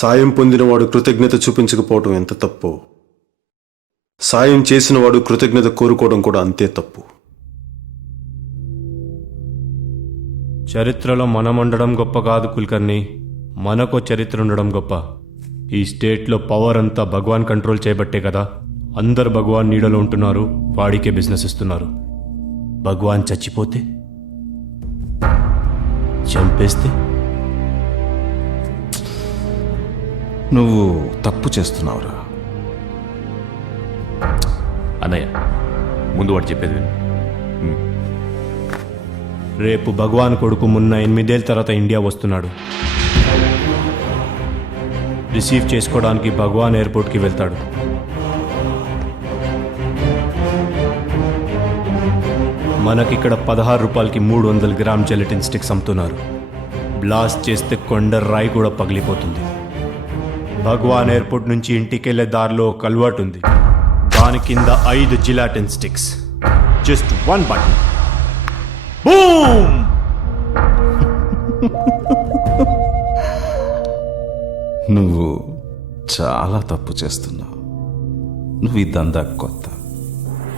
సాయం పొందినవాడు కృతజ్ఞత చూపించకపోవడం ఎంత తప్పు, సాయం చేసినవాడు కృతజ్ఞత కోరుకోవడం కూడా అంతే తప్పు. చరిత్రలో మనం ఉండడం గొప్ప కాదు కుల్కర్ణి, మనకో చరిత్ర ఉండడం గొప్ప. ఈ స్టేట్లో పవర్ అంతా భగవాన్ కంట్రోల్ చేయబట్టే కదా అందరు భగవాన్ నీడలో ఉంటున్నారు, వాడికే బిజినెస్ ఇస్తున్నారు. భగవాన్ చచ్చిపోతే, చంపేస్తే నువ్వు తప్పు చేస్తున్నావురా. అన్నయ్య, ముందు వాడు చెప్పేది విను. రేపు భగవాన్ కొడుకు మొన్న 8 ఏళ్ళ తర్వాత ఇండియా వస్తున్నాడు. రిసీవ్ చేసుకోవడానికి భగవాన్ ఎయిర్పోర్ట్కి వెళ్తాడు. మనకిక్కడ 16 రూపాయలకి 300 గ్రామ్ జెలటిన్ స్టిక్స్ అమ్ముతున్నారు. బ్లాస్ట్ చేస్తే కొండ రాయి కూడా పగిలిపోతుంది. భగవాన్ ఎయిర్పోర్ట్ నుంచి ఇంటికి వెళ్ళే దారిలో ఒక కల్వర్ట్ ఉంది, దాని కింద 5 gelatin sticks, just 1 button, boom! నువ్వు చాలా తప్పు చేస్తున్నావు. నువ్వు ఈ దందా కొత్త.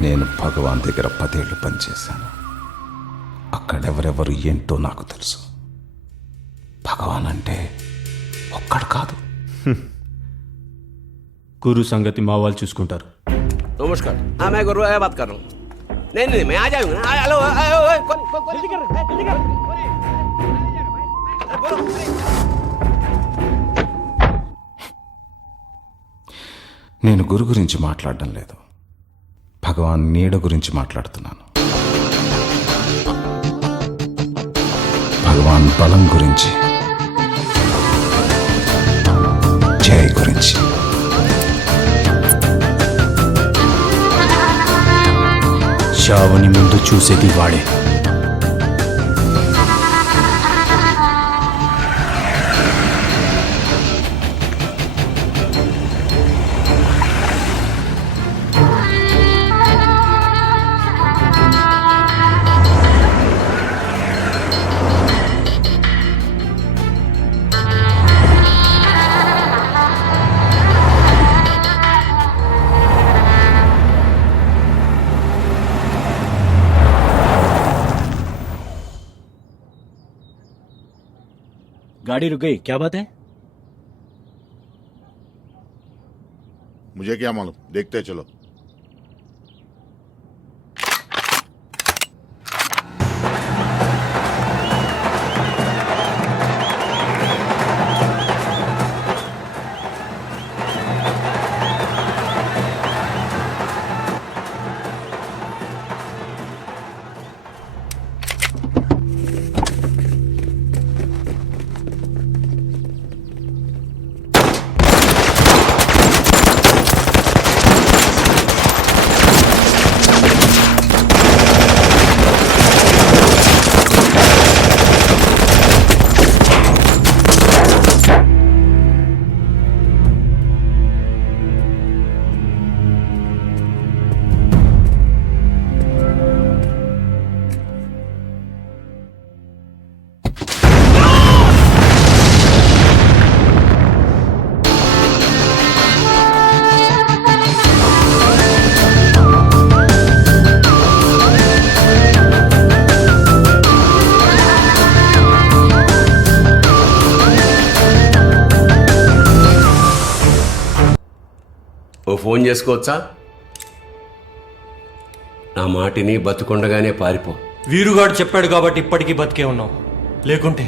నేను భగవాన్ దగ్గర 10 ఏళ్ళు పనిచేశాను. అక్కడెవరెవరు ఏంటో నాకు తెలుసు. భగవాన్ అంటే ఒక్కడు కాదు. గురు సంగతి మా వాళ్ళు చూసుకుంటారు. नमस्कार. हाँ, मैं गुरु बात कर रहा हूँ. नहीं, मैं आ जाऊंगा. हेलो, जल्दी कर. నేను గురు గురించి మాట్లాడడం లేదు, భగవాన్ నీడ గురించి మాట్లాడుతున్నాను. భగవాన్ బలం గురించి, జై గురించి. చావుని ముందు చూసేది వాడే. गाड़ी रुक गई, क्या बात है? मुझे क्या मालूम, देखते चलो. ఓ ఫోన్ చేసుకోవచ్చా? నా మాటిని బతుకుండగానే పారిపో. వీరుగాడు చెప్పాడు కాబట్టి ఇప్పటికీ బతికే ఉన్నాం, లేకుంటే